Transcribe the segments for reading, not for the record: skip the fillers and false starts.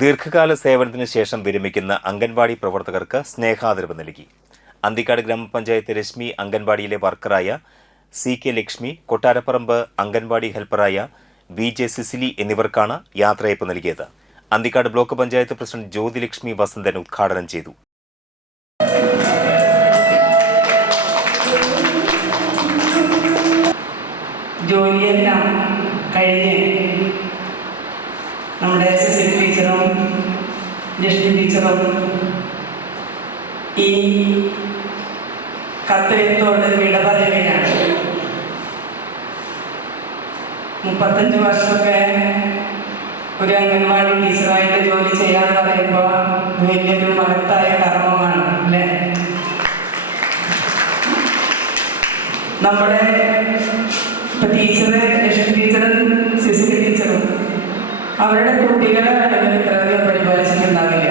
ദീർഘകാല സേവനത്തിന് ശേഷം വിരമിക്കുന്ന അംഗൻവാടി പ്രവർത്തകർക്ക് സ്നേഹാദരവ് നൽകി. അന്തിക്കാട് ഗ്രാമപഞ്ചായത്ത് രശ്മി അംഗൻവാടിയിലെ വർക്കറായ CK ലക്ഷ്മി, കൊട്ടാരപ്പറമ്പ് അംഗൻവാടി ഹെൽപ്പറായ VJ സിസിലി എന്നിവർക്കാണ് യാത്രയയപ്പ് നൽകിയത്. അന്തിക്കാട് ബ്ലോക്ക് പഞ്ചായത്ത് പ്രസിഡന്റ് ജ്യോതിലക്ഷ്മി വസന്തൻ ഉദ്ഘാടനം ചെയ്തു. ജോലിയെല്ലാം കഴിഞ്ഞ് നമ്മുടെ സിസിലി ടീച്ചറും ലക്ഷ്മി ടീച്ചറും ഈ കർത്തവ്യത്തോട് വിട പറയുകയാണ്. 35 വർഷമൊക്കെ ഒരു അംഗൻവാടി ടീച്ചറായിട്ട് ജോലി ചെയ്യാന്ന് പറയുമ്പോൾ വലിയൊരു മഹത്തായ കർമ്മമാണ് അല്ലേ? നമ്മുടെ ടീച്ചറ്, ലക്ഷ്മി ടീച്ചറും സിസിലി ടീച്ചറും അവരുടെ കുട്ടികളെ വേണമെങ്കിൽ ഇത്രയധികം പരിപാലിച്ചിട്ടുണ്ടാവില്ല.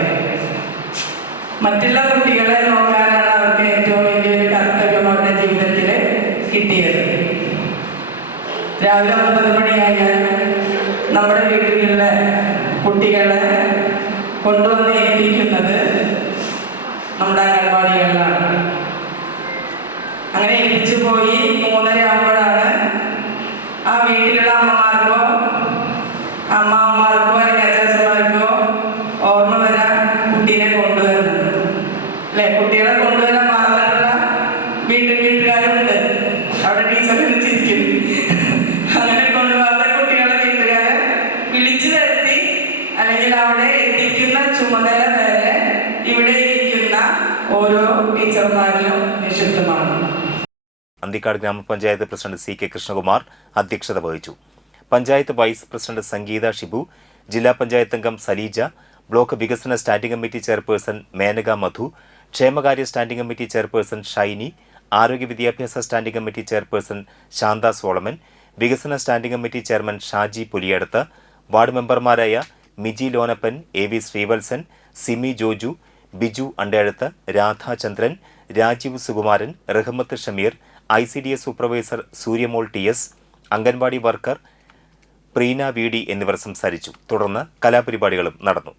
മറ്റുള്ള കുട്ടികളെ നോക്കാനാണ് അവർക്ക് ഏറ്റവും വലിയൊരു കർത്തവ്യം അവരുടെ ജീവിതത്തിൽ കിട്ടിയത്. രാവിലെ 9 മണിയായാൽ നമ്മുടെ വീട്ടിലുള്ള കുട്ടികളെ കൊണ്ടുവന്ന് ഏൽപ്പിക്കുന്നത് നമ്മുടെ അംഗൻവാടികളിലാണ്. അങ്ങനെ ഏൽപ്പിച്ചു പോയി 3:30 ആകുമ്പോഴാണ് ആ വീട്ടിലുള്ള അമ്മമാർക്കോ അമ്മമാർക്കോ അല്ലെങ്കിൽ അച്ചാച്ചന്മാർക്കോ ഓർമ്മ വരാൻ കുട്ടീനെ കൊണ്ടുവരുന്നത് അല്ലെ? കുട്ടികളെ കൊണ്ടുവരാൻ മാത്രമല്ല വീട്ടുകാരുണ്ട്. അവിടെ ടീച്ചറിന് ചിരിക്കും. അങ്ങനെ കൊണ്ടുവന്ന കുട്ടികളെ വീട്ടുകാരെ വിളിച്ചു വരുത്തി അല്ലെങ്കിൽ അവിടെ എത്തിക്കുന്ന ചുമതല വരെ ഇവിടെ ഇരിക്കുന്ന ഓരോ ടീച്ചർമാരിലും നിക്ഷിപ്തമാണ്. അന്തിക്കാട് ഗ്രാമപഞ്ചായത്ത് പ്രസിഡന്റ് CK കൃഷ്ണകുമാർ അധ്യക്ഷത വഹിച്ചു. പഞ്ചായത്ത് വൈസ് പ്രസിഡന്റ് സംഗീത ഷിബു, ജില്ലാ പഞ്ചായത്ത് അംഗം സലീജ, ബ്ലോക്ക് വികസന standing committee chairperson Menaka Madhu, ക്ഷേമകാര്യ സ്റ്റാൻഡിംഗ് കമ്മിറ്റി ചെയർപേഴ്സൺ ഷൈനി, ആരോഗ്യ വിദ്യാഭ്യാസ standing committee chairperson Shantha Solomon, വികസന standing committee chairman Shaji Puliyadath, ward മെമ്പർമാരായ Miji Lonappan, AV Sreevalsan, Simi Joju, Biju Andezhath, Radhachandran, Rajeev Sukumaran, Rahmath Shameer, ICDS supervisor Suryamol TS, anganwadi worker Preena VD എന്നിവർ സംസാരിച്ചു. തുടർന്ന് കലാപരിപാടികളും നടന്നു.